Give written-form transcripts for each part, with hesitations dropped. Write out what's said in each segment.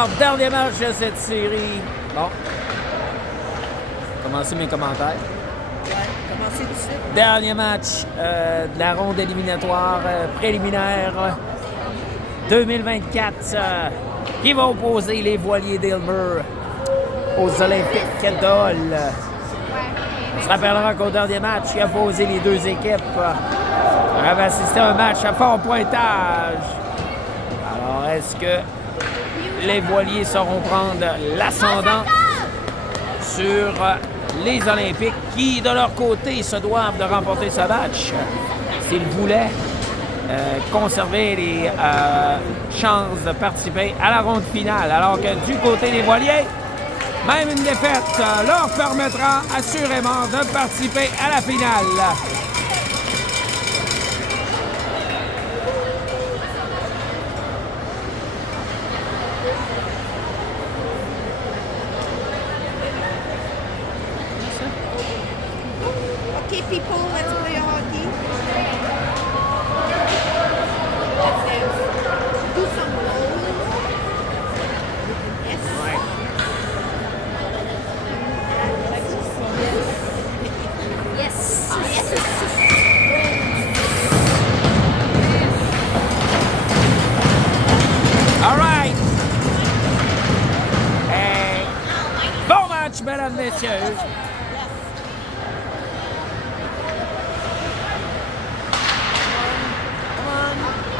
Alors, dernier match de cette série. Bon. Commencez mes commentaires. Ouais, commencez tout de suite. Dernier match de la ronde éliminatoire préliminaire 2024 qui va opposer les voiliers d'Aylmer aux Olympiques de Hull. On se rappellera qu'au dernier match, il a opposé les deux équipes. On avait assisté à un match à fort pointage. Alors, est-ce que les voiliers sauront prendre l'ascendant sur les Olympiques qui, de leur côté, se doivent de remporter ce match s'ils voulaient conserver les chances de participer à la ronde finale. Alors que du côté des voiliers, même une défaite leur permettra assurément de participer à la finale. Okay, people, let's play hockey. Do some rolling. Yes. Yes. All right. Bon match, mesdames, messieurs.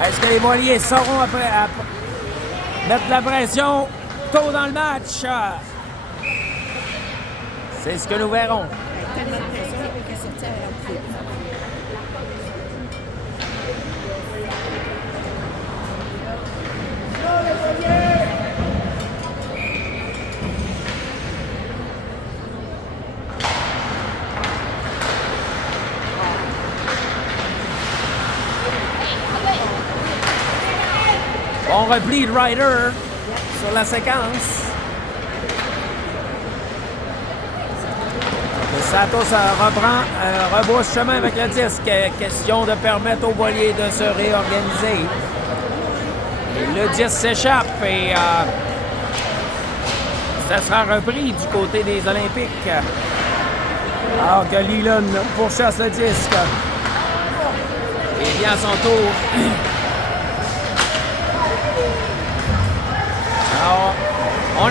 Est-ce que les voiliers sauront mettre la pression tôt dans le match? C'est ce que nous verrons. Tellement de pression, il n'y a pas qu'à sortir à la pouille. Bon repli de Ryder sur la séquence. Santos rebrousse chemin avec le disque. Question de permettre aux voiliers de se réorganiser. Et le disque s'échappe et ça sera repris du côté des Olympiques. Alors que Leland pourchasse le disque. Et bien à son tour. Alors, on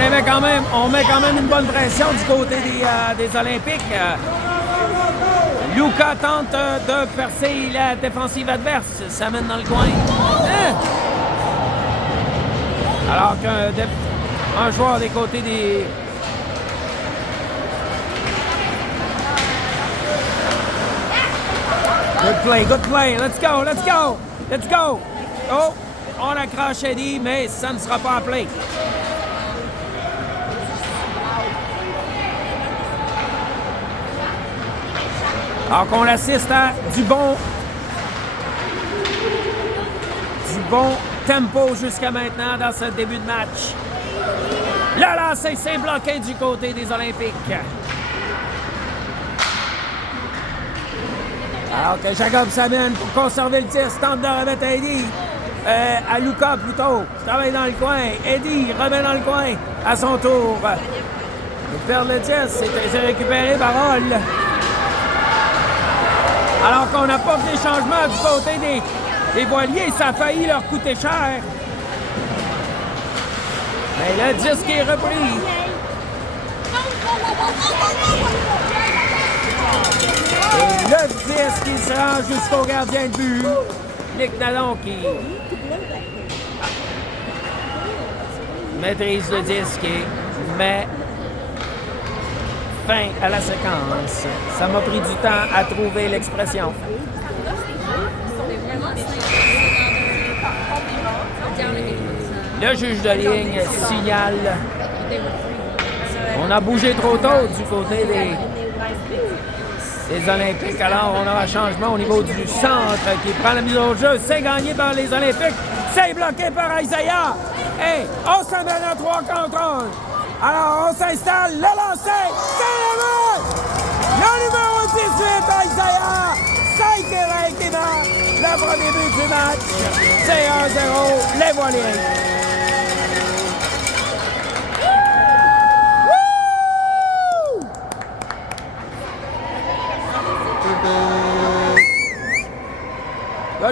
met quand même une bonne pression du côté des Olympiques. Luka tente de percer la défensive adverse. Ça mène dans le coin. Alors qu'un joueur des côtés des... Good play. Let's go. Oh, on accroche Eddie, mais ça ne sera pas appelé. Alors qu'on assiste à du bon tempo jusqu'à maintenant dans ce début de match. Le lancer s'est bloqué du côté des Olympiques. Alors que Jacob s'amène pour conserver le tir, tente de remettre Eddie. À Luka plutôt. Travaille dans le coin. Eddie remet dans le coin à son tour. Il perd le tir, c'est récupéré par Hull. Alors qu'on apporte des changements du côté des voiliers, ça a failli leur coûter cher. Mais le disque est repris. Et le disque qui se rend jusqu'au gardien de but. Nick Nadon qui maîtrise le disque et met fin à la séquence. Ça m'a pris du temps à trouver l'expression. Le juge de ligne signale. On a bougé trop tôt du côté des Olympiques. Alors, on a un changement au niveau du centre qui prend la mise au jeu. C'est gagné par les Olympiques. C'est bloqué par Isaiah. Et on s'amène à 3 contre 1. Alors, on s'installe. Le lancer. C'est le but! Le numéro 18, Isaiah. 5 terrains qui marque le premier but du match. C'est 1-0. Les voiliers.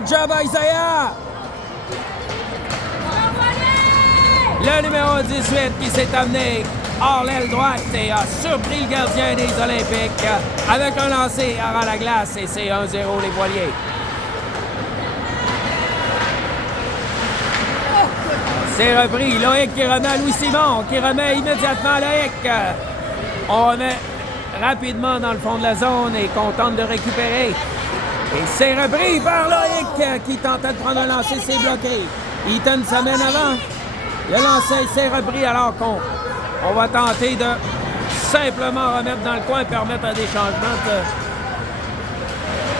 job, Isaiah! Le numéro 18 qui s'est amené hors l'aile droite et a surpris le gardien des Olympiques avec un lancer à la glace et c'est 1-0 les Voiliers. C'est repris. Loïc qui remet à Louis-Simon, qui remet immédiatement à Loïc. On remet rapidement dans le fond de la zone et qu'on tente de récupérer. Et c'est repris par Loïc qui tentait de prendre un lancer, c'est bloqué. Eaton s'amène avant. Le lancer s'est repris alors qu'on va tenter de simplement remettre dans le coin et permettre à des changements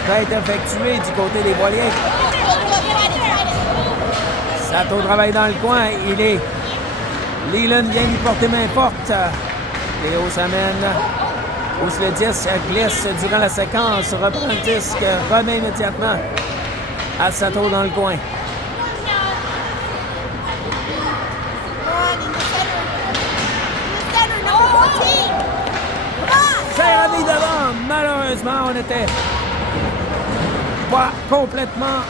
d'être effectués du côté des Voiliers. Sato travaille dans le coin. Il est. Leland vient lui porter main forte. Léo s'amène. Pousse le disque, glisse durant la séquence, reprend le disque, remet immédiatement à Sato dans le coin. Cher-Ami devant, malheureusement, on n'était pas complètement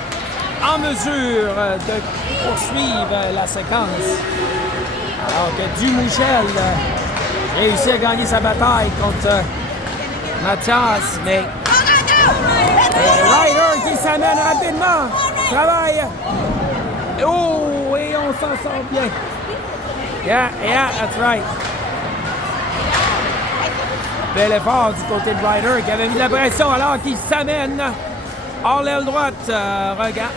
en mesure de poursuivre la séquence. Alors que Dumouchel réussit à gagner sa bataille contre Mathias, mais Ryder qui s'amène rapidement, travaille. Oh, et on s'en sort bien. Yeah, that's right. Bel effort du côté de Ryder qui avait mis de la pression alors qu'il s'amène hors l'aile droite. Regarde.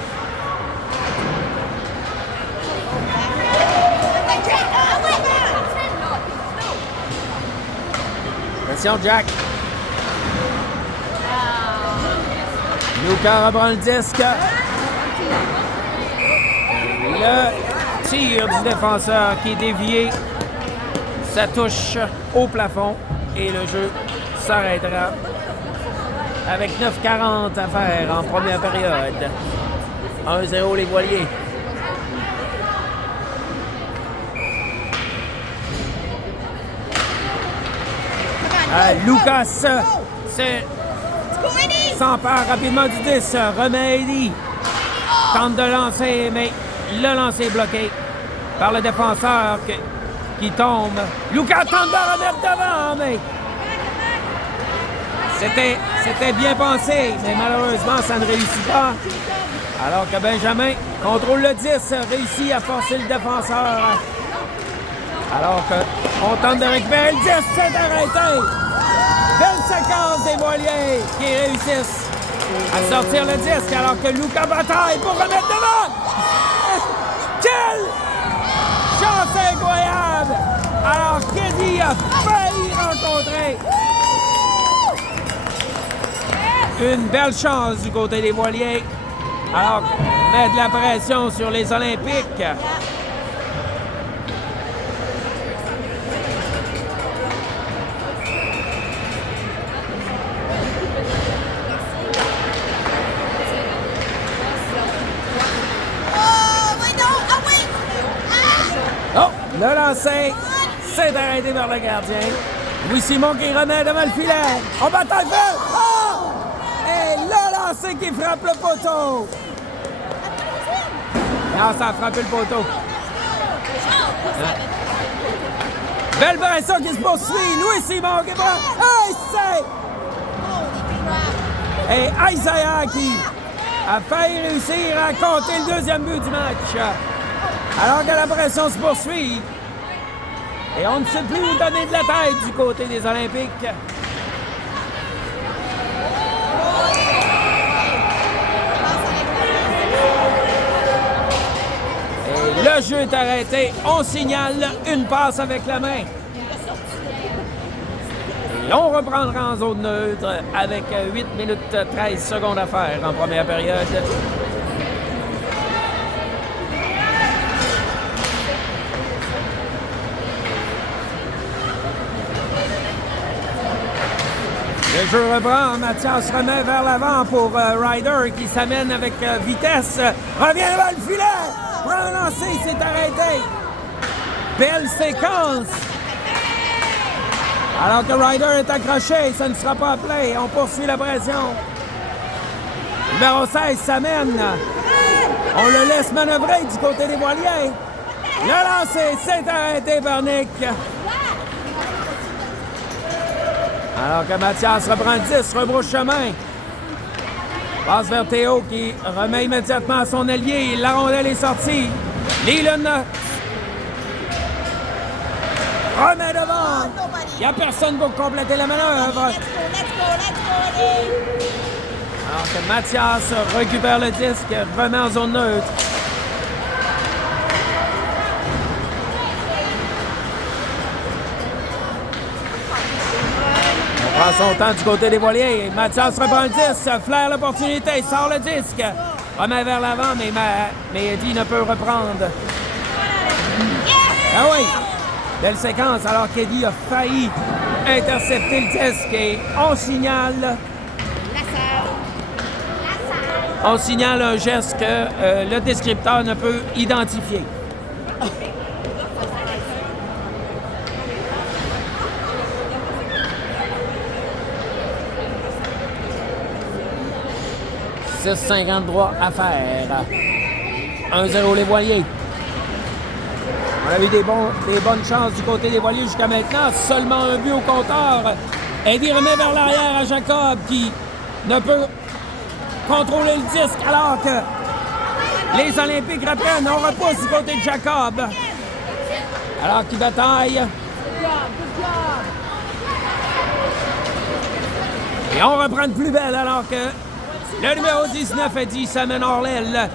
Attention, Jack. Luca reprend le disque. Le tir du défenseur qui est dévié. Ça touche au plafond et le jeu s'arrêtera avec 9:40 à faire en première période. 1-0 les Voiliers. Lucas s'empare rapidement du 10. Remet Eddie. Tente de lancer, mais le lancer est bloqué par le défenseur qui tombe. Lucas tente de remettre devant, mais c'était bien pensé, mais malheureusement, ça ne réussit pas. Alors que Benjamin contrôle le 10, réussit à forcer le défenseur. Alors qu'on tente de récupérer le 10, c'est arrêté. Belle séquence des Voiliers qui réussissent à sortir le disque alors que Luca bataille pour remettre devant. Quelle chance incroyable! Alors Keddy a failli rencontrer une belle chance du côté des Voiliers. Alors, mettre de la pression sur les Olympiques. Oh, le lancer, c'est arrêté par le gardien. Louis-Simon qui remet devant le filet. On bataille feu! Oh! Et le lancer qui frappe le poteau. Non, ça a frappé le poteau. Belle pression qui se poursuit. Louis-Simon qui prend. Hey, c'est... Et Isaiah qui a failli réussir à compter le deuxième but du match. Alors que la pression se poursuit. Et on ne sait plus où donner de la tête du côté des Olympiques. Et le jeu est arrêté. On signale une passe avec la main. Et on reprendra en zone neutre avec 8 minutes 13 secondes à faire en première période. Le jeu reprend. Mathias remet vers l'avant pour Ryder qui s'amène avec vitesse. Revient devant le filet. Prend un lancer, c'est arrêté. Belle séquence. Alors que Ryder est accroché, ça ne sera pas appelé. On poursuit la pression. Numéro 16 s'amène. On le laisse manœuvrer du côté des voiliers. Le lancer, c'est arrêté par Nick. Alors que Mathias reprend le 10, rebrousse chemin. Passe vers Théo qui remet immédiatement à son allié. La rondelle est sortie. Leland remet devant. Il n'y a personne pour compléter la manœuvre. Let's go, allez! Alors que Mathias récupère le disque, remet en zone neutre. On prend son temps du côté des voiliers. Mathias reprend le disque, flaire l'opportunité, sort le disque. Remet vers l'avant, mais Eddie ne peut reprendre. Ah oui! Belle séquence, alors qu'Eddie a failli intercepter le disque et on signale un geste que le descripteur ne peut identifier. « 6,53 à faire. 1-0 les voiliers. On a eu des bonnes chances du côté des voiliers jusqu'à maintenant. Seulement un but au compteur. Eddie remet vers l'arrière à Jacob qui ne peut contrôler le disque alors que les Olympiques reprennent. On repousse du côté de Jacob. Alors qu'il bataille. Et on reprend de plus belle alors que le numéro 19, Eddie, s'amène hors l'aile.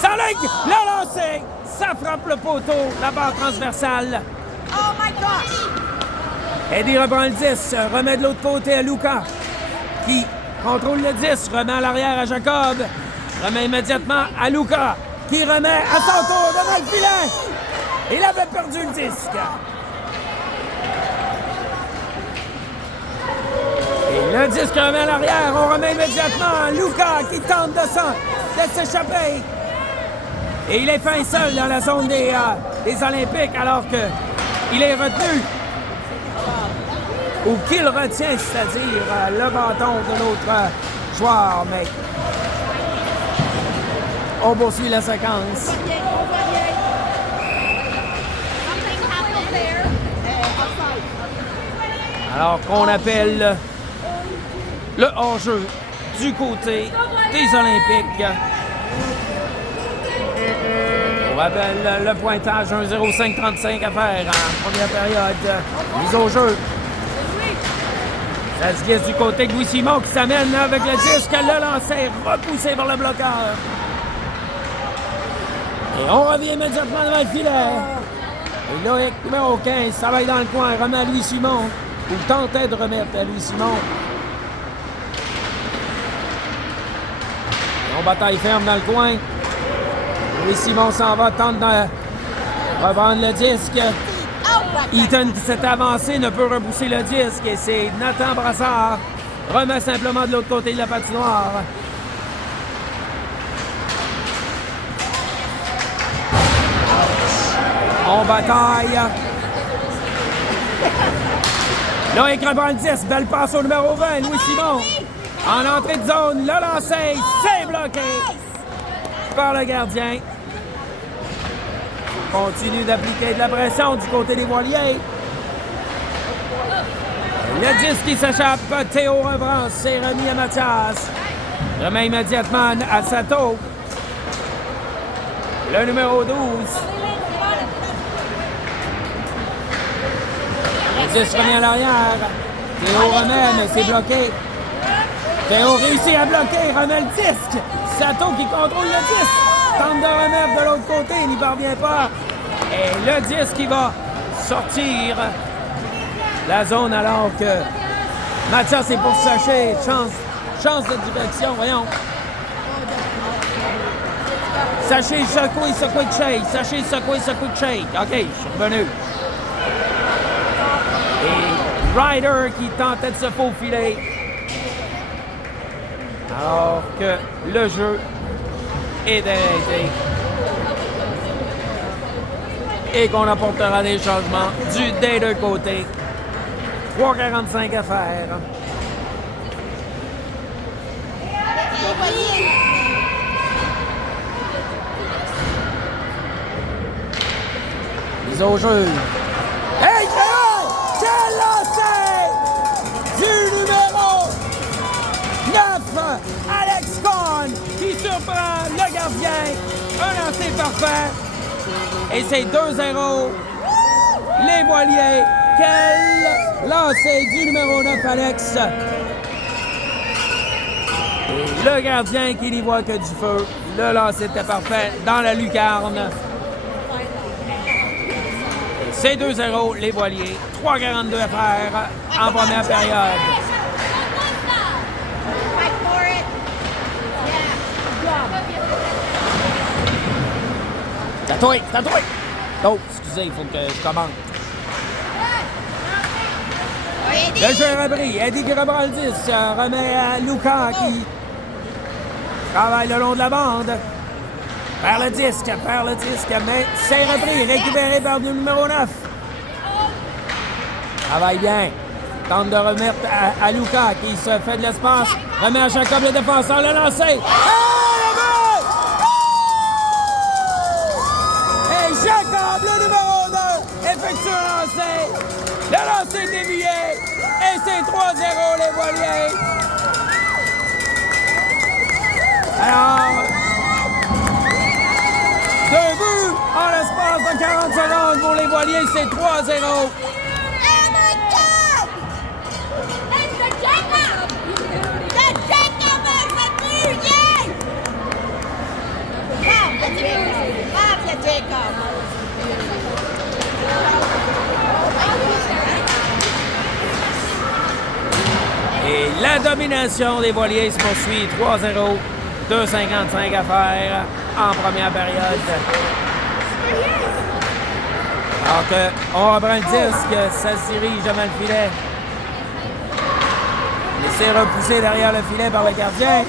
Ça ligue, le lancer. Ça frappe le poteau, la barre transversale. Oh my gosh! Eddie reprend le 10, remet de l'autre côté à Luca, qui contrôle le 10, remet à l'arrière à Jacob, remet immédiatement à Luca, qui remet à son tour devant le filet. Il avait perdu le disque. Et le disque remet à l'arrière, on remet immédiatement à Luca, qui tente de s'échapper. Et il est fin seul dans la zone des Olympiques alors qu'il est retenu. Ou qu'il retient, c'est-à-dire le bâton de l'autre joueur. Mais on poursuit la séquence. Alors qu'on appelle le hors-jeu du côté des Olympiques. On rappelle le pointage 1,0535 à faire en première période. Mise au jeu. Ça se glisse du côté de Louis Simon qui s'amène avec le disque, le lancer, repoussé par le bloqueur. Et on revient immédiatement devant le filet. Et Loïc, numéro 15, ça va être dans le coin, remet à Louis Simon. Ou tentait de remettre à Louis Simon. Et on bataille ferme dans le coin. Louis Simon s'en va, tente de reprendre le disque. Eaton qui s'est avancé ne peut repousser le disque et c'est Nathan Brassard. Remet simplement de l'autre côté de la patinoire. On bataille. Loïc reprend le 10. Belle passe au numéro 20, Louis Simon. En entrée de zone, le lancer, c'est bloqué par le gardien. Continue d'appliquer de la pression du côté des voiliers. Le 10 qui s'échappe, Théo reprend, c'est remis à Mathias. Remet immédiatement à Sato. Le numéro 12. Le 10 remet à l'arrière. Théo remet, mais c'est bloqué. Théo réussit à bloquer, remet le disque. Sato qui contrôle le disque. Tente de remettre de l'autre côté, il n'y parvient pas. Et le disque qui va sortir la zone alors que Mathias est pour Saché. Chance de direction, voyons. Saché, secoué de shake. Saché, secoué de shake. OK, je suis revenu. Et Ryder qui tentait de se faufiler. Alors que le jeu est arrêté. Et qu'on apportera des changements des deux côtés. 3,45 à faire. voyez. Mise au jeu. Hey, quel lancer du numéro 9, Alex Cohn, qui surprend le gardien. Un lancer parfait. Et c'est 2-0. Les Voiliers. Quel lancer du numéro 9, Alex. Et le gardien qui n'y voit que du feu. Le lancer était parfait dans la lucarne. C'est 2-0, les Voiliers. 3,42 à faire en première période. Fight for it. C'est à toi. Oh, excusez, il faut que je commande. Le jeu est repris. Eddie qui reprend le 10. Remet à Luca qui travaille le long de la bande. Perd le disque, mais c'est repris. Récupéré par le numéro 9. Travaille bien. Tente de remettre à Luca qui se fait de l'espace. Remet à Jacob le défenseur, le lancer. Et Jacob, le numéro 2, effectue un lancer. Le lancer dévié. Et c'est 3-0 les Voiliers. Alors, 2 buts en l'espace de 40 secondes pour les Voiliers. C'est 3-0. Oh my God! It's the Jacob! The Jacob is the new yay! Love the Jacob! Et la domination des Voiliers se poursuit. 3-0. 2,55 à faire en première période. Alors qu'on reprend le disque, ça se dirige devant le filet. C'est repoussé derrière le filet par le gardien.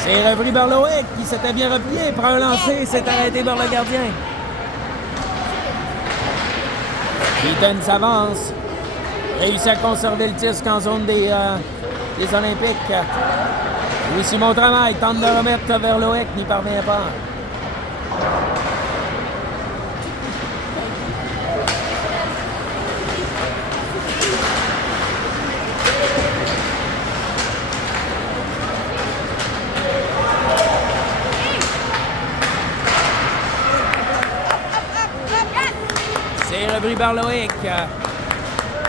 C'est repris par Loïc qui s'était bien replié. Prend un lancer, s'est arrêté par le gardien. Eaton s'avance. Réussit à conserver le disque en zone des Olympiques. Louis-Simon travaille, tente de remettre vers Loïc, n'y parvient pas. C'est repris par Loïc.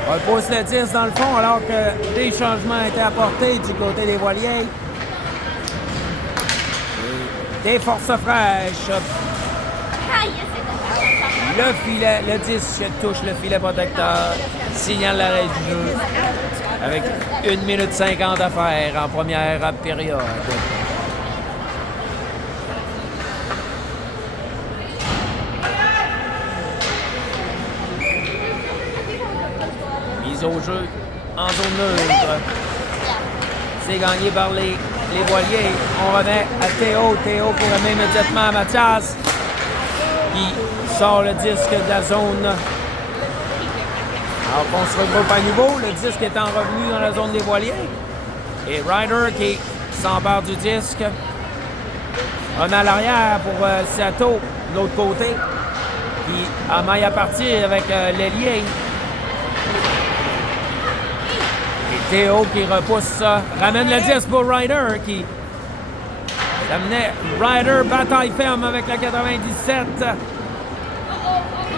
On repousse le 10 dans le fond alors que des changements étaient apportés du côté des Voiliers. Des forces fraîches. Le filet, le disque touche le filet protecteur. Signale l'arrêt du jeu. Avec 1 minute 50 à faire en première période. Mise au jeu en zone neutre. C'est gagné par les Voiliers. On remet à Théo. Théo pour remettre immédiatement à Mathias qui sort le disque de la zone. Alors qu'on se regroupe à nouveau. Le disque étant revenu dans la zone des Voiliers. Et Ryder qui s'empare du disque. On a l'arrière pour Sato de l'autre côté. Qui a maille à partir avec l'ailier. Théo qui repousse ça. Ramène le 10 pour Ryder qui amenait Ryder, bataille ferme avec la 97.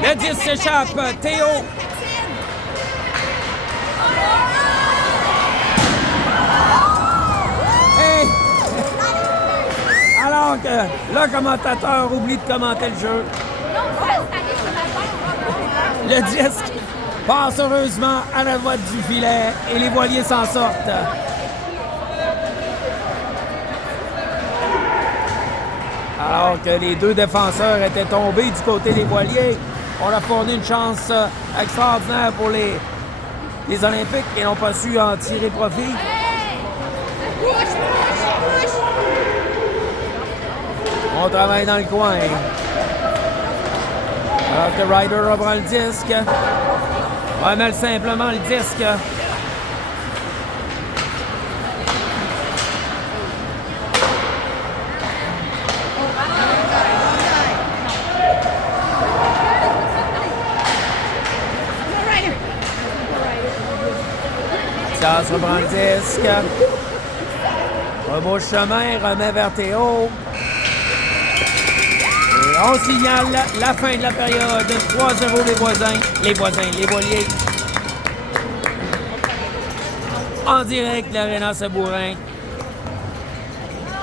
Le 10 s'échappe. Théo. Hey! Alors que le commentateur oublie de commenter le jeu. Le disque passe heureusement à la droite du filet et les Voiliers s'en sortent. Alors que les deux défenseurs étaient tombés du côté des Voiliers, on a fourni une chance extraordinaire pour les Olympiques qui n'ont pas su en tirer profit. On travaille dans le coin. Alors que Ryder reprend le disque. Remet simplement le disque. Ça se reprend le disque. Rebouche chemin, remet vers Théo. Et on signale la fin de la période. 3-0 les voisins. Les voiliers. En direct de l'Arena Sabourin.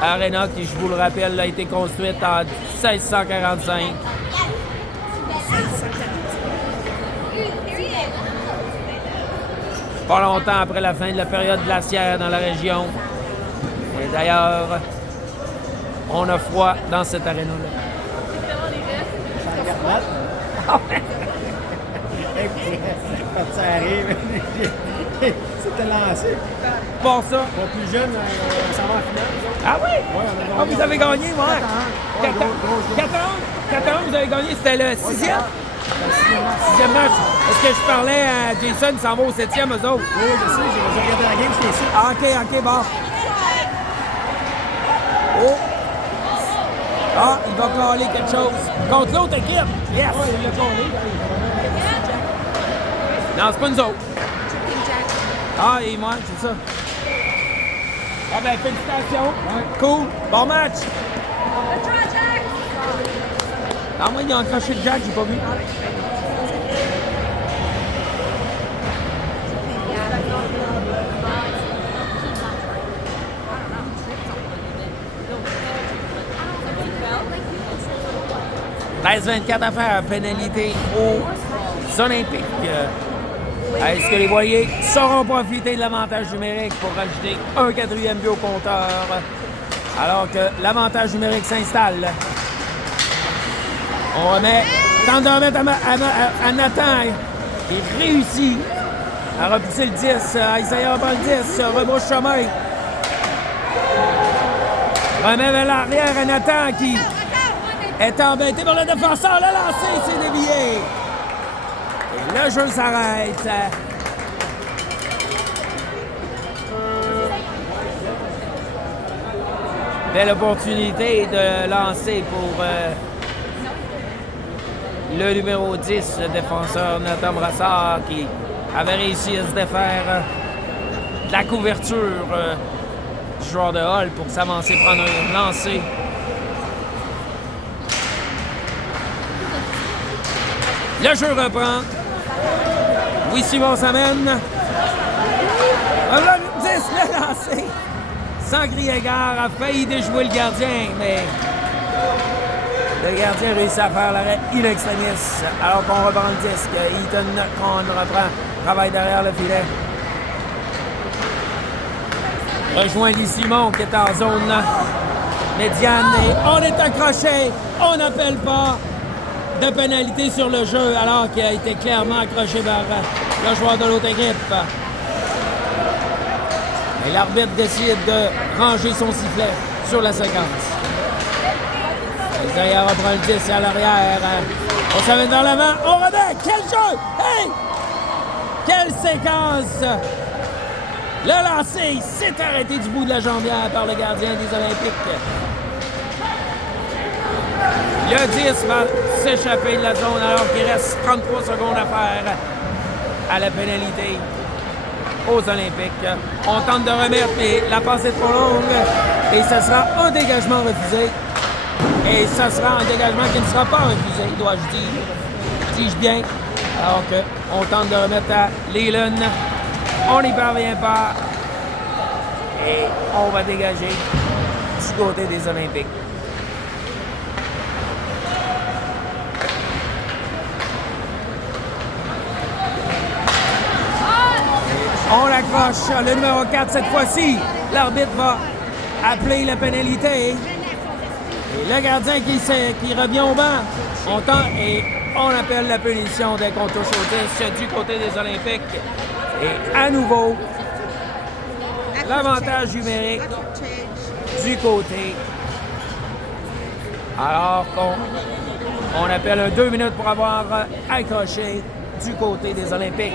Arena qui, je vous le rappelle, a été construite en 1645. Pas longtemps après la fin de la période glaciaire dans la région. Et d'ailleurs, on a froid dans cette aréna-là. Quand ça arrive, c'était lancé. Pour ça. Mon plus jeune, ça va en finale. Ah oui? Ouais, Ah, vous avez gagné, moi. 14, vous avez gagné, c'était le 6e? 6e match. Est-ce que je parlais à Jason, il s'en va au 7e, eux autres? Oui, je sais, j'ai regardé la game, j'étais ici. Ah, OK, bon. Oh! Ah, il va caler quelque chose. Contre l'autre équipe. Yes! Ouais, il l'a collé. Non, c'est pas nous autres. Ah, et moi, c'est ça. Ah ben, félicitations. Cool. Bon match. Ah, moi, il a encroché le Jack, j'ai pas vu. « 13-24 à faire, pénalité aux Olympiques. Est-ce que les voiliers sauront profiter de l'avantage numérique pour rajouter un 4e but au compteur alors que l'avantage numérique s'installe? On remet, tente de remettre à Nathan, qui réussit à repousser le 10. Isaiah reprend le 10, rebrouche chemin. Remet vers l'arrière à Nathan qui est embêté par le défenseur. Le lancer, c'est dévié. Et le jeu s'arrête. Belle opportunité de lancer pour le numéro 10, le défenseur Nathan Brassard, qui avait réussi à se défaire de la couverture du joueur de Hall pour s'avancer, prendre un lancer. Le jeu reprend. Oui, Simon s'amène. Le 10, le lancé. Sangrier-Gare a failli déjouer le gardien, mais le gardien réussit à faire l'arrêt in extremis. Alors qu'on reprend le disque. Ethan Conn reprend. Travaille derrière le filet. Rejoint Lee Simon qui est en zone médiane. Et on est accroché. On n'appelle pas de pénalité sur le jeu alors qu'il a été clairement accroché par le joueur de l'autre équipe. Et l'arbitre décide de ranger son sifflet sur la séquence. Isaiah reprend le 10 à l'arrière. On s'amène dans l'avant. On remet. Quel jeu! Hey! Quelle séquence! Le lancer s'est arrêté du bout de la jambière par le gardien des Olympiques. Le 10 va s'échapper de la zone alors qu'il reste 33 secondes à faire à la pénalité aux Olympiques. On tente de remettre, mais la passe est trop longue et ce sera un dégagement refusé. Et ce sera un dégagement qui ne sera pas refusé, dois-je dire. Dis-je bien. Alors qu'on tente de remettre à Leland. On n'y parvient pas. Et on va dégager du côté des Olympiques. On l'accroche, le numéro 4 cette fois-ci. L'arbitre va appeler la pénalité. Et le gardien qui revient au banc, on tente et on appelle la punition dès qu'on touche au 10 du côté des Olympiques. Et à nouveau, l'avantage numérique du côté. Alors qu'on appelle un 2 minutes pour avoir accroché du côté des Olympiques.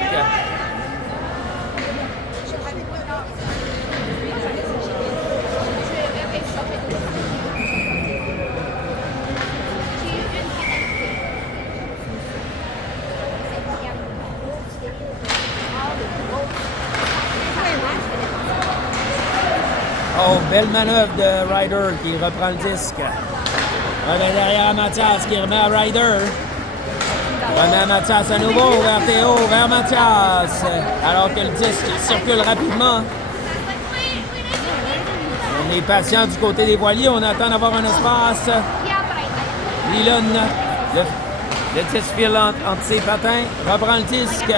Oh, belle manœuvre de Ryder qui reprend le disque. Remet derrière à Mathias qui remet à Ryder. Remet à Mathias à nouveau, vers Théo, vers Mathias. Alors que le disque circule rapidement. On est patient du côté des voiliers, on attend d'avoir un espace. Lilon, le disque file entre ses patins, reprend le disque.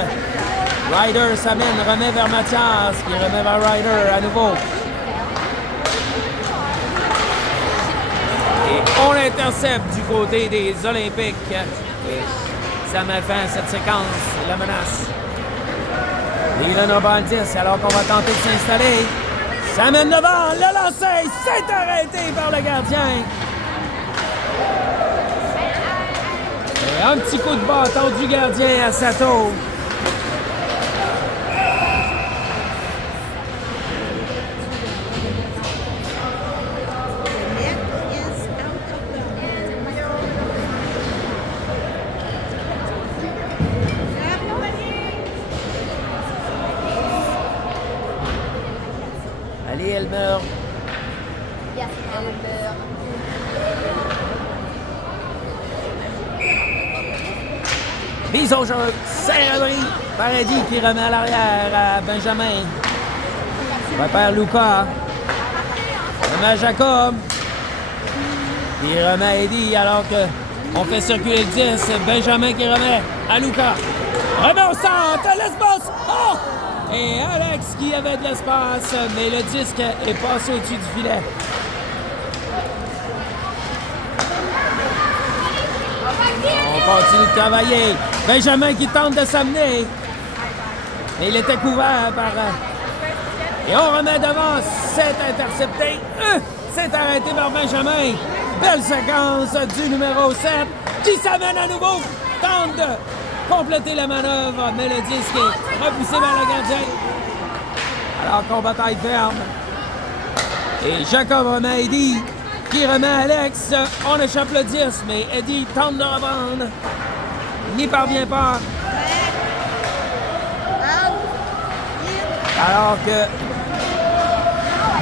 Ryder s'amène, remet vers Mathias, qui remet vers Ryder à nouveau. Et on l'intercepte du côté des Olympiques. Et ça met fin à cette séquence, la menace. Lilon reprend le disque alors qu'on va tenter de s'installer. Ça mène devant, le lancer, c'est arrêté par le gardien. Et un petit coup de bâton du gardien à Sato. Allez, Elmer. Yes, Elmer. Mise au jeu, Saint-Rodry, Paradis qui remet à l'arrière à Benjamin. Repère Lucas. Remet à Jacob. Puis remet à Eddie alors qu'on fait circuler le 10. Benjamin qui remet à Lucas. Remet au centre, l'espace. Oh! Et Alex qui avait de l'espace, mais le disque est passé au-dessus du filet. On continue de travailler. Benjamin qui tente de s'amener. Mais il était couvert par... Et on remet devant. C'est intercepté. C'est arrêté par Benjamin. Belle séquence du numéro 7 qui s'amène à nouveau. Tente de compléter la manœuvre, mais le disque est repoussé vers le gardien. Alors qu'on bataille ferme. Et Jacob remet à Eddie, qui remet à Alex. On échappe le 10, mais Eddie tente de reprendre. Il n'y parvient pas. Alors que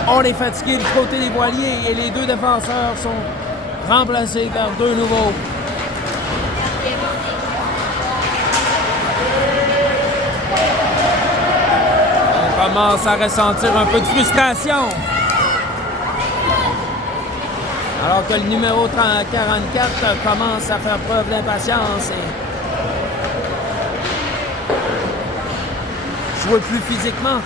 on est fatigué du côté des voiliers et les deux défenseurs sont remplacés par deux nouveaux. On commence à ressentir un peu de frustration. Alors que le numéro 44 commence à faire preuve d'impatience et jouer plus physiquement.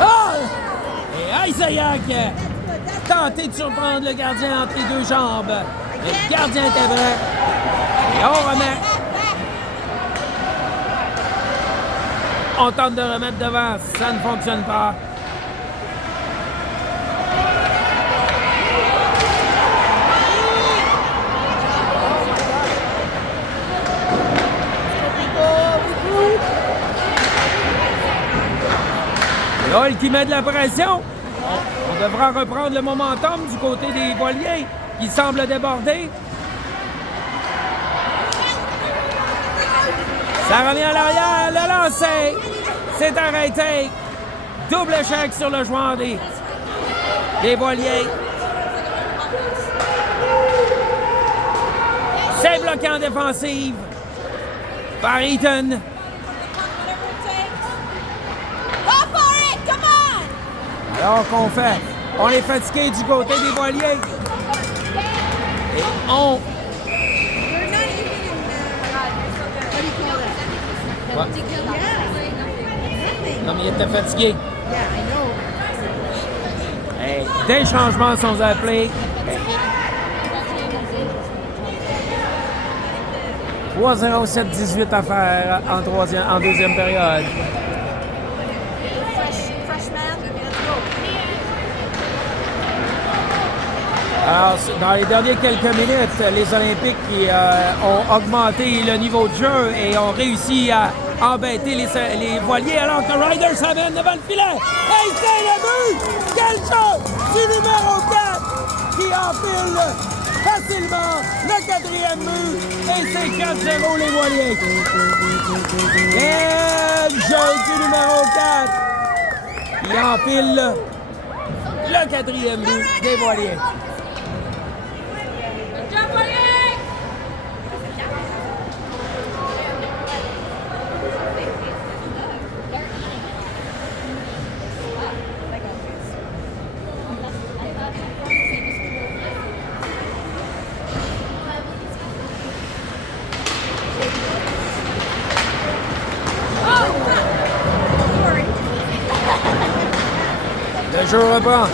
Oh! Et Isaiah tenté de surprendre le gardien entre les deux jambes. Le gardien était vrai. Et on remet. On tente de remettre devant. Ça ne fonctionne pas. Lol qui met de la pression. On devra reprendre le momentum du côté des voiliers qui semblent déborder. Ça revient à l'arrière, le lancer. C'est arrêté. Double échec sur le joueur des voiliers. C'est bloqué en défensive par Eaton. Alors qu'on fait, on est fatigué du côté des voiliers. Et on... Ouais. Non, mais il était fatigué. Hey, des changements sont appelés. 3-0-7-18 à faire en deuxième période. Alors, dans les dernières quelques minutes, les Olympiques qui, ont augmenté le niveau de jeu et ont réussi à embêter les voiliers alors que Ryder s'amène devant le filet. Hey, c'est le but! Quel jeu du numéro 4 qui enfile facilement le quatrième but et c'est 4-0 les Voiliers. Et jeudi numéro 4 qui enfile le quatrième but des Voiliers. Le jeu reprend.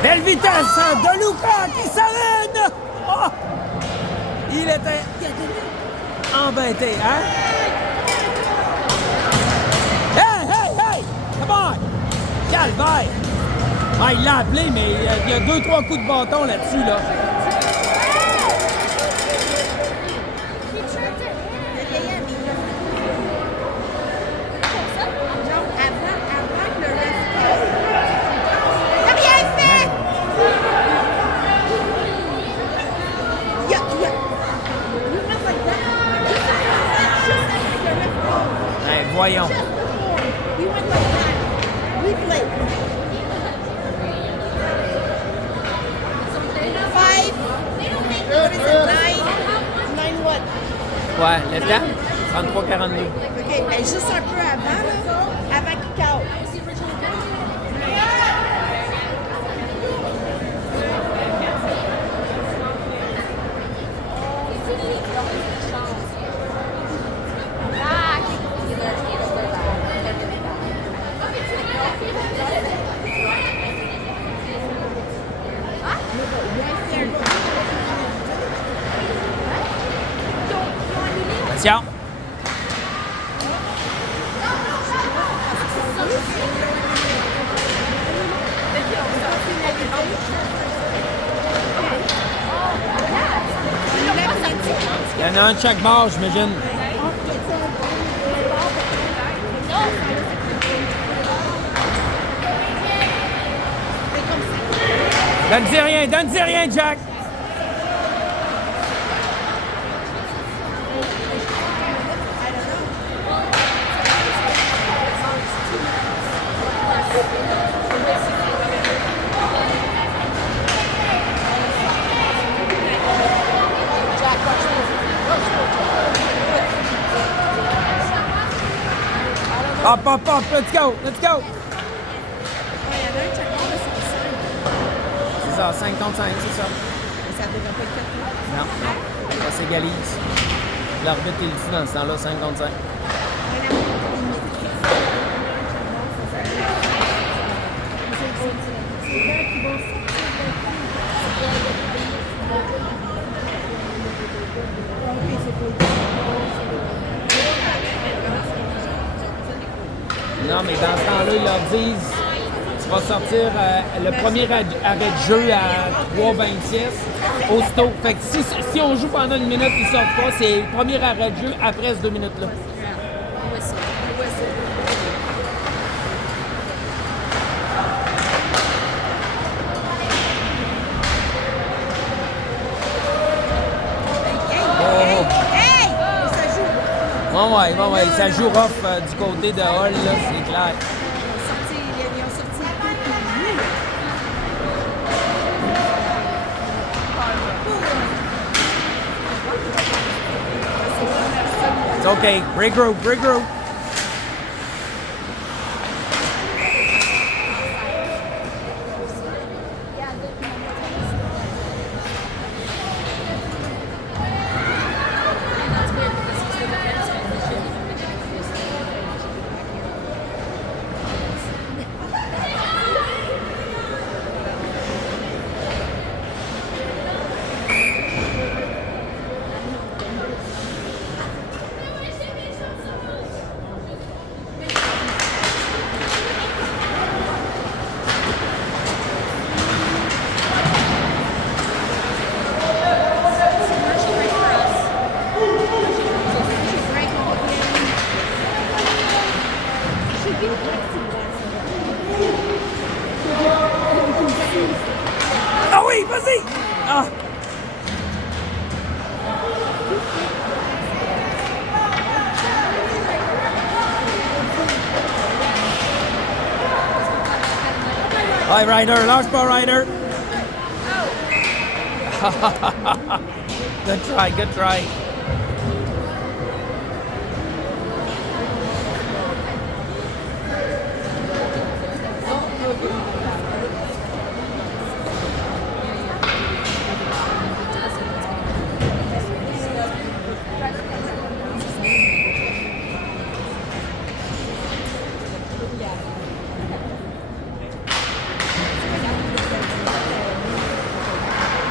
Belle vitesse de Luka qui s'arrête! Oh! Il était embêté, hein? Hey! Come on! Calvaire! Ah, il l'a appelé, mais il y a 2-3 coups de bâton là-dessus, là. Voyons. Ouais, le temps? 33-42. OK, ben juste un peu avant, là, avant qu'il casse. Attention. Il y en a un de chaque bord, j'imagine. Donne-y rien, Jack. Hop, let's go. C'est ça, 5 contre 5, c'est ça. Ça devrait pas être 4. Non, ça s'égalise. L'arbitre, il dit dans ce temps-là, 5 contre 5. Non, mais dans ce temps-là, ils leur disent tu vas sortir le premier arrêt de jeu à 3,26 aussitôt. Fait que si on joue pendant une minute, ils ne sortent pas. C'est le premier arrêt de jeu après ces 2 minutes-là. Ouais, ça joue rough du côté de Hall, là, c'est clair. Ils ont sorti okay. Regroup, regroup. Ah oui, vas-y! Ah! Ouais, Ryder, lâche pas, Ryder! Good try, good try.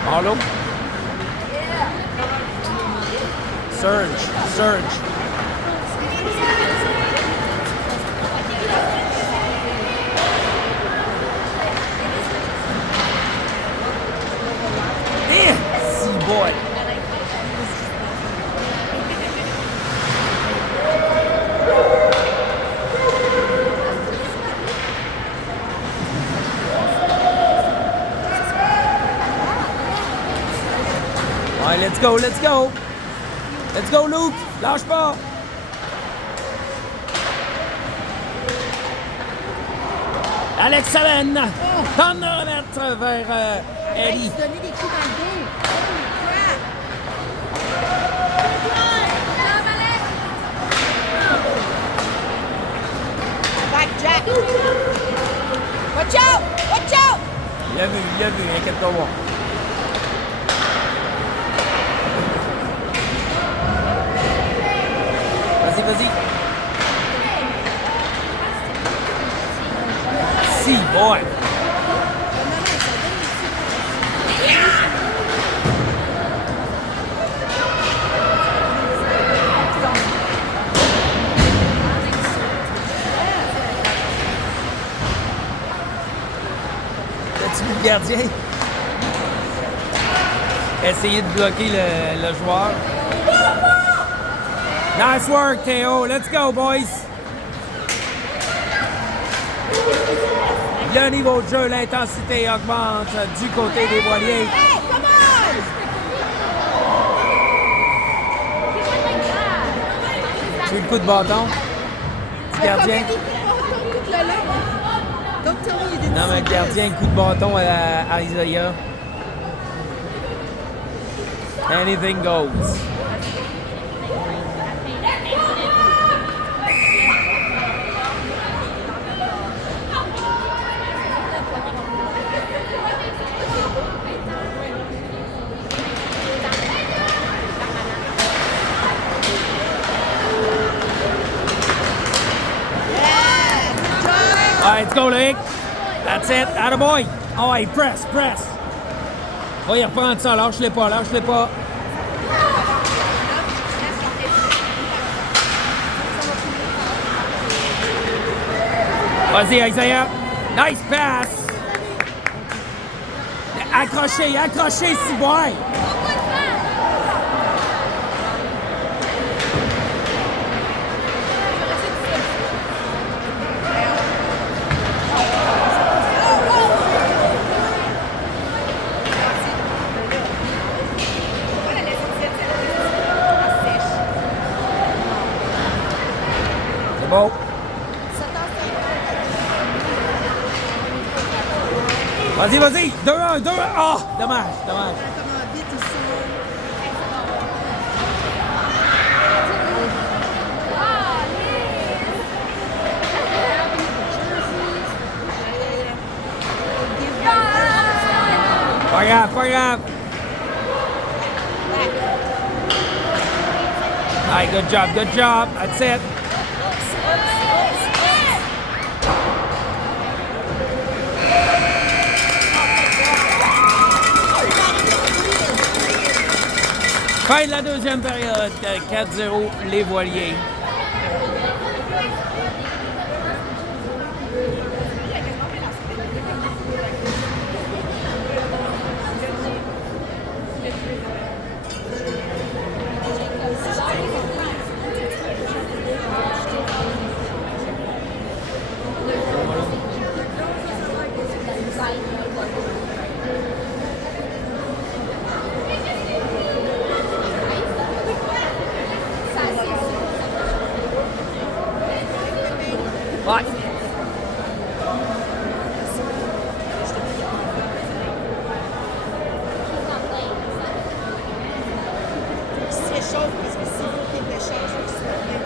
Marlo? Surge, surge. See, boy. All right, let's go, let's go. Let's go, Luke. Lâche pas. Alex Allen. Tente de remettre vers Eddie. Donner des coups dans le dos. Back Jack. Watch out! Watch out! Il a vu, inquiète-toi pas. Vas-y, vas-y. Si, boy. As-tu vu le gardien? Essayer de bloquer le joueur. Nice work, Théo. Let's go, boys. Le niveau de jeu, l'intensité augmente du côté des Voiliers. Hey, come on! Tu veux le coup de bâton du gardien? Non, mais le gardien, coup de bâton à Isaiah. Anything goes. All right, let's go, Luke. That's it. Attaboy. All right, press, press. Va y reprendre ça. Lâche-les pas, lâche-les pas. Vas-y, Isaiah. Nice pass. Accroché, accroché, Ciboy. C'est bon. Vas-y, vas-y. 2-1, 2-1. Ah, dommage, dommage. Comment vite ils sont. grave, pas grave. All right, good job, good job. That's it. Fin de la deuxième période, 4-0, les voiliers. Ouais. C'est chaud parce que s'il faut qu'il l'échange, il soit bien.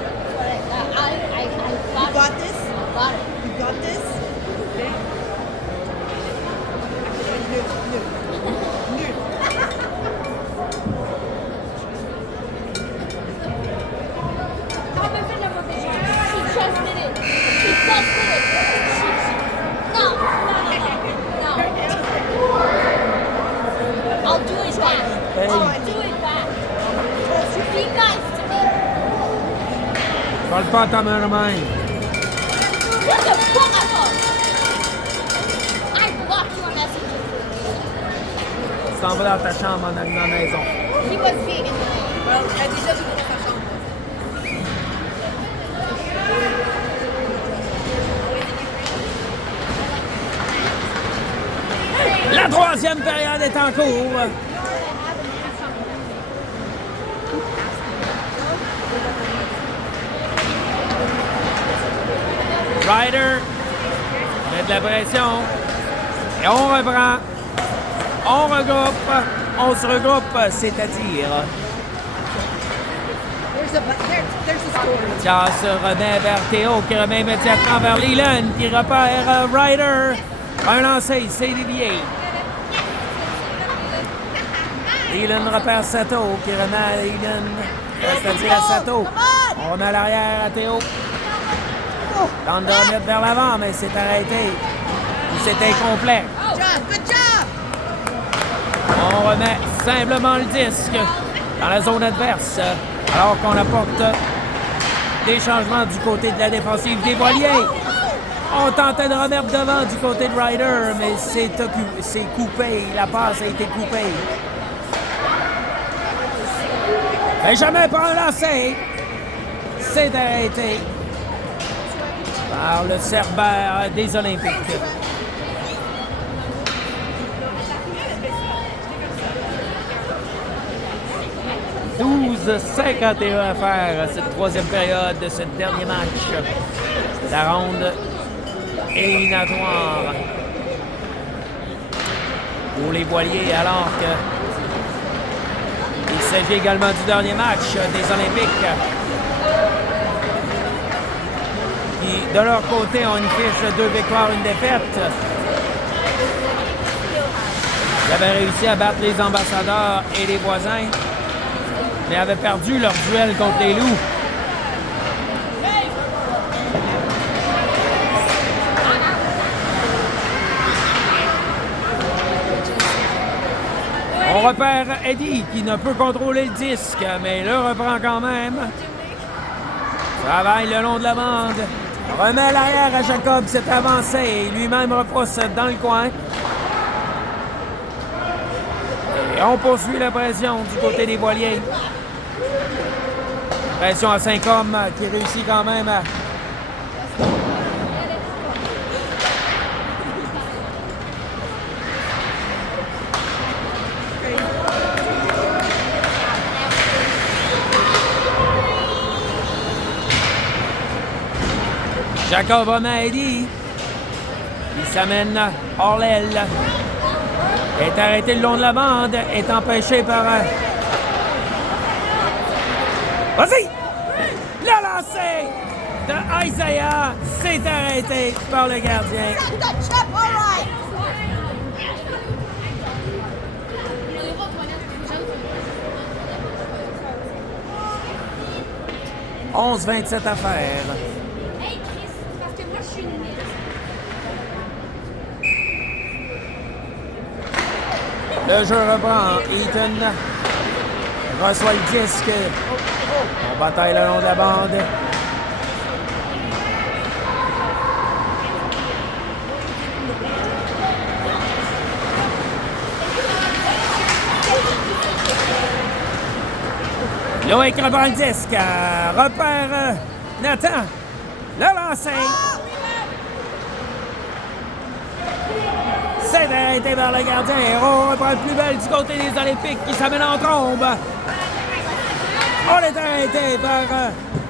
You got this? Got it. You got this? Okay. Nul. Don't me fait le mauvais jeu. She just did it. She just did it. No. I'll do it back. Hey. I'll do it back. Be nice to me. Parle pas à ta mère de même. What the fuck I thought? I blocked your messages. Tu t'en vas dans ta chambre en arrivant à la maison. He was being in the way. Well, elle a déjà vu dans sa chambre. La troisième période est en cours. Ryder met de la pression. Et on reprend. On regroupe. On se regroupe, c'est-à-dire. There's a story. Ça se remet vers Théo qui remet immédiatement vers Leland qui repère Ryder. Un lancer, c'est dévié. Leland repère Sato qui remet à Leland. C'est-à-dire à Sato. On remet à l'arrière à Théo. Tente de remettre vers l'avant, mais c'est arrêté. C'est incomplet. Good job! On remet simplement le disque dans la zone adverse, alors qu'on apporte des changements du côté de la défensive des voiliers. On tentait de remettre devant du côté de Ryder, mais c'est coupé. La passe a été coupée. Benjamin prend un lancer. C'est arrêté par le Cerbère des Olympiques. 12-51 à faire cette troisième période de ce dernier match. La ronde éliminatoire pour les voiliers, alors que il s'agit également du dernier match des Olympiques qui, de leur côté, ont une fiche de 2 victoires, 1 défaite. Ils avaient réussi à battre les ambassadeurs et les voisins, mais avaient perdu leur duel contre les Loups. On repère Eddie qui ne peut contrôler le disque, mais le reprend quand même. Travaille le long de la bande. Remet à l'arrière à Jacob, s'est avancé. Lui-même repousse dans le coin. Et on poursuit la pression du côté des voiliers. Pression à 5 hommes qui réussit quand même à... Jacob remet à Eddie. Il s'amène hors l'aile. Est arrêté le long de la bande. Est empêché par... Vas-y! Le lancer de Isaiah. C'est arrêté par le gardien. 11-27 à faire. Hey Chris, parce que moi je suis une nette. Le jeu reprend. Eaton reçoit le disque. On bataille le long de la bande. Loïc reprend le disque. Repère Nathan. Le lancer. C'est arrêté vers le gardien. On reprend le plus belle du côté des Olympiques qui s'amène en trombe. On est arrêté par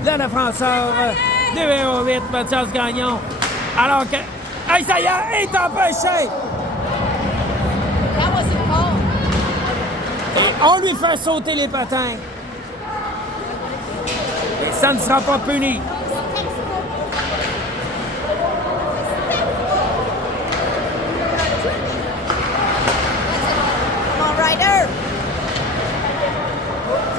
le défenseur numéro 8, Mathias Gagnon. Alors que Isaiah est empêché. That wasn't called. Et on lui fait sauter les patins. Et ça ne sera pas puni. Come on, Ryder!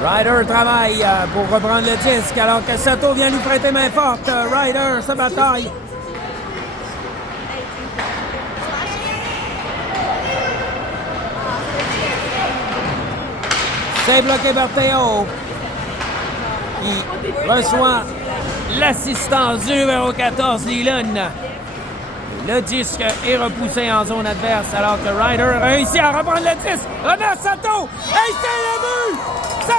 Ryder travaille pour reprendre le disque alors que Sato vient lui prêter main forte. Ryder se bataille. C'est bloqué par Théo. Il reçoit l'assistance du numéro 14, Leland. Le disque est repoussé en zone adverse alors que Ryder réussit à reprendre le disque. Remet Sato. Et c'est le but! 5-0!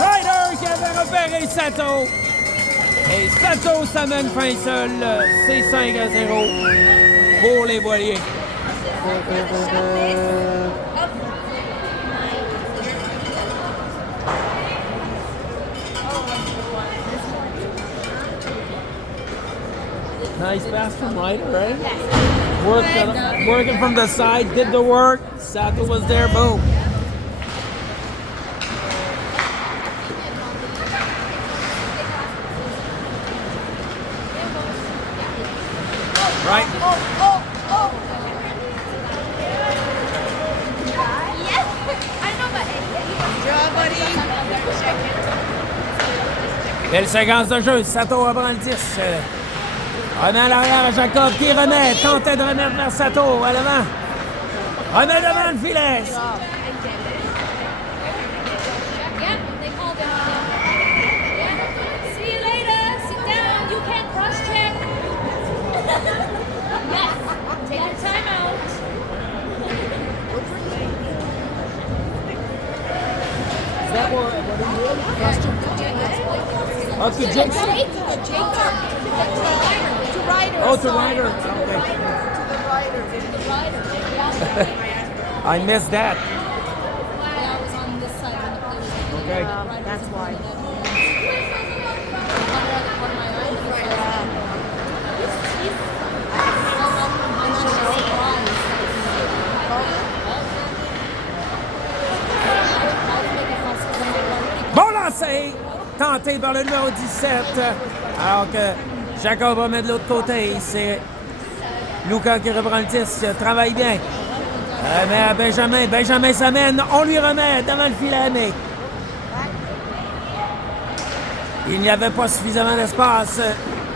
Ryder qui avait repéré Sato. Et Sato s'amène fin seul. C'est 5-0 pour les voiliers. Nice pass from Ryder, right? Working from the side, did the work. Sato was there, boom. Right. Yes, I know, but Job, buddy! Belle séquence de jeu. Sato reprend le 10. Remet à l'arrière à Jacob qui remet. Tentait de remettre vers Sato à l'avant. Remet devant le filet. yeah, they called it. Yeah. See you later. Sit down. You can't cross check. Yes. Take your time out. Is that what it is? To Jacob? To Ryder. Oh, to Ryder. To the Ryder. I missed that. I was on this side when the play was happening. Okay. That's why. Bon lancer! Tenté par le numéro 17. Alors que Jacob remet de l'autre côté. C'est Luca qui reprend le 10. Travaille bien. Mais à Benjamin. Benjamin s'amène. On lui remet devant le filet. Mais il n'y avait pas suffisamment d'espace.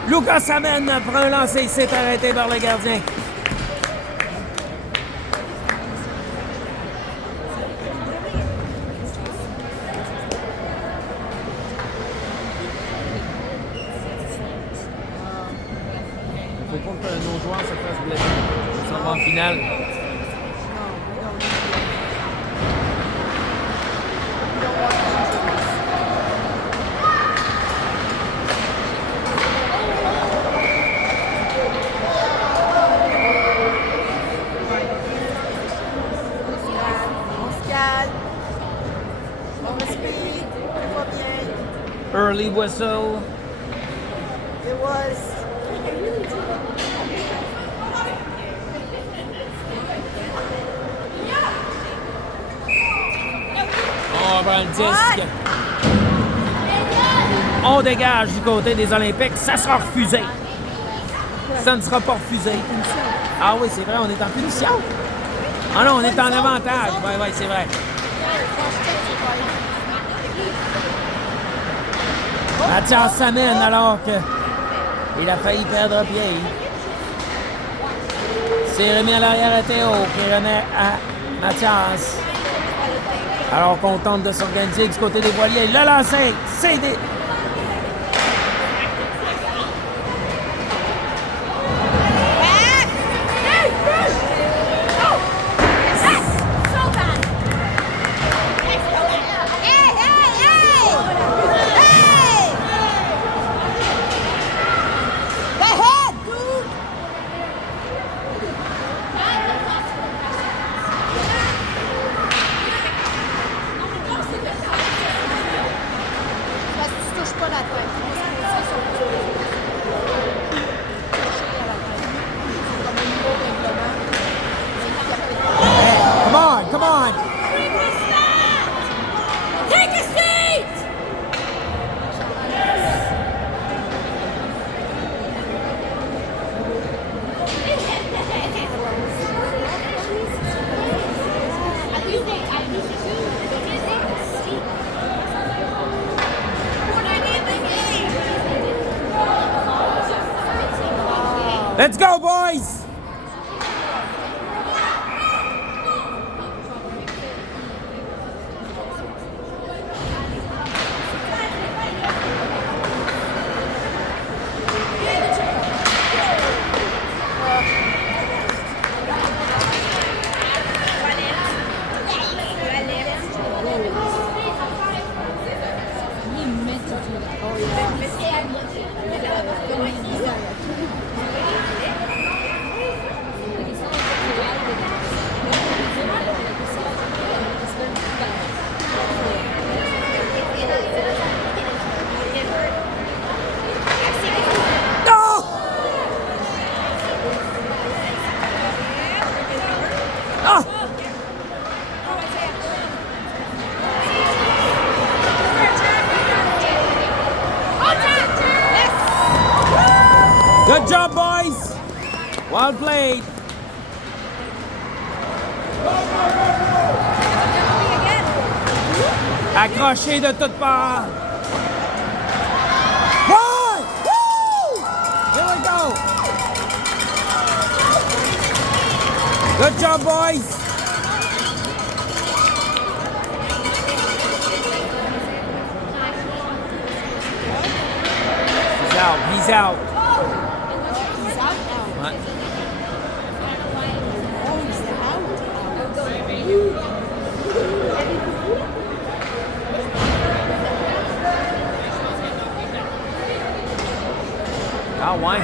Luca s'amène. Prend un lancer. Il s'est arrêté par le gardien. Il ne faut pas que nos joueurs se fassent blesser. Ça va en finale. On se calme. On respire. Tout va bien. Early whistle. It was. On prend le disque. On dégage du côté des Olympiques. Ça sera refusé. Ça ne sera pas refusé. Ah oui, c'est vrai, on est en punition. Ah non, on est en avantage. Oui, oui, c'est vrai. Mathias s'amène alors que il a failli perdre pied. C'est remis à l'arrière à Théo qui remet à Mathias. Alors qu'on tente de s'organiser du côté des voiliers. Le lancer, c'est des... Come on! Take a seat! Let's go, boys! Good job, boys! Well played! Accroché de toutes parts! One! Woo! Here we go! Good job, boys! He's out. He's out. Ouais. Ah ouais.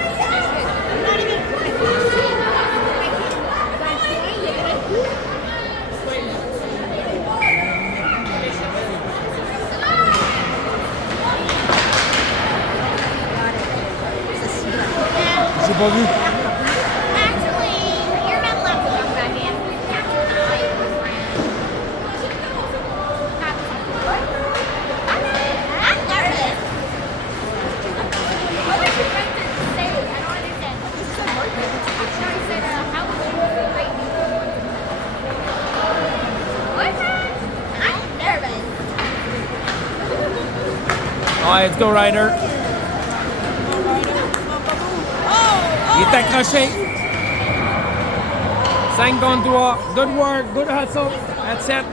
J'ai pas vu. Ouais, let's go, Ryder. Il est accroché. 5 contre 3. Good work, good hustle. That's it.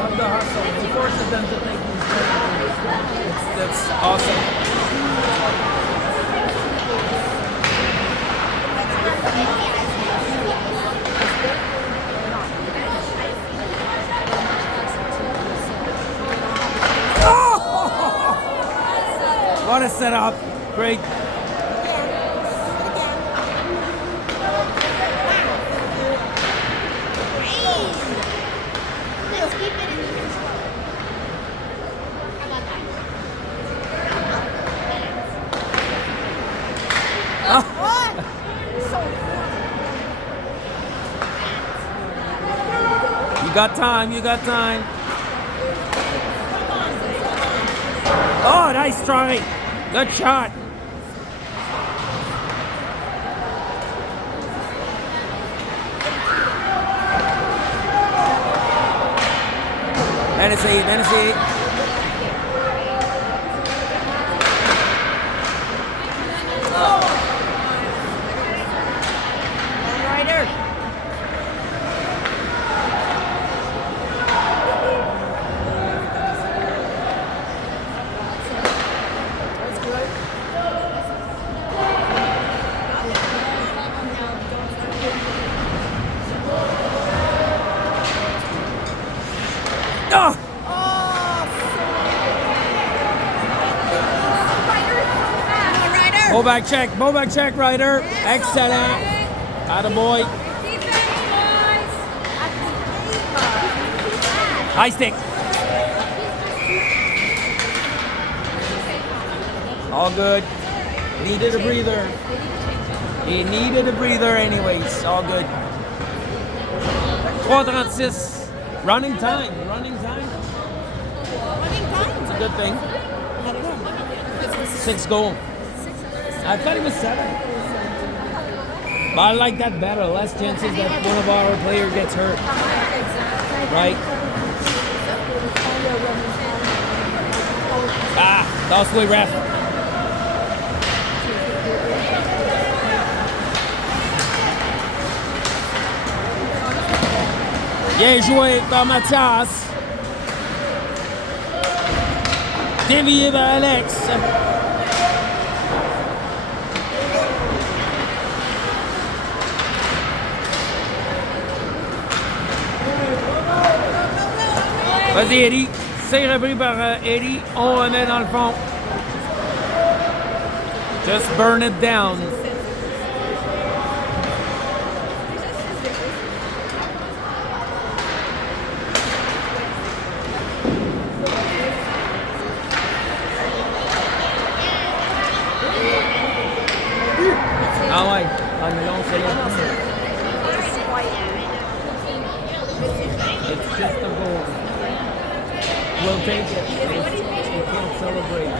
Love the hustle. He forces them to take these penalties. That's awesome. Oh! What a setup. Great. You got time, you got time. Oh, nice try. Good shot. Menacee. Ryder. Oh! Bowback check, Ryder. Excellent. Attaboy. High stick. All good. Needed a breather. He needed a breather anyways. All good. 3:36. Running time. It's a good thing. 6 goal. I thought he was 7. But I like that better. Less chances that one of our players gets hurt. Right? That's the way, ref. Bien joué par Mathias. Dévié vers Alex. Vas-y, Eddie. C'est repris par Eddie. On remet dans le fond. Just burn it down. Ah ouais. Ah mais là, on se lève. It's just a goal. We'll take it. We can't celebrate.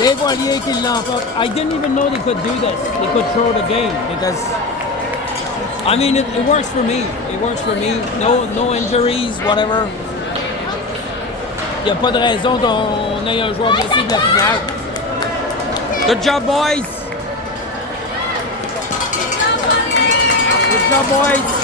Les voiliers qui l'emportent. I didn't even know they could do this. They could throw the game because, I mean, it works for me. It works for me. No injuries, whatever. Il n'y a pas de raison qu'on ait un joueur blessé de la finale. Good job, boys. Good job, boys.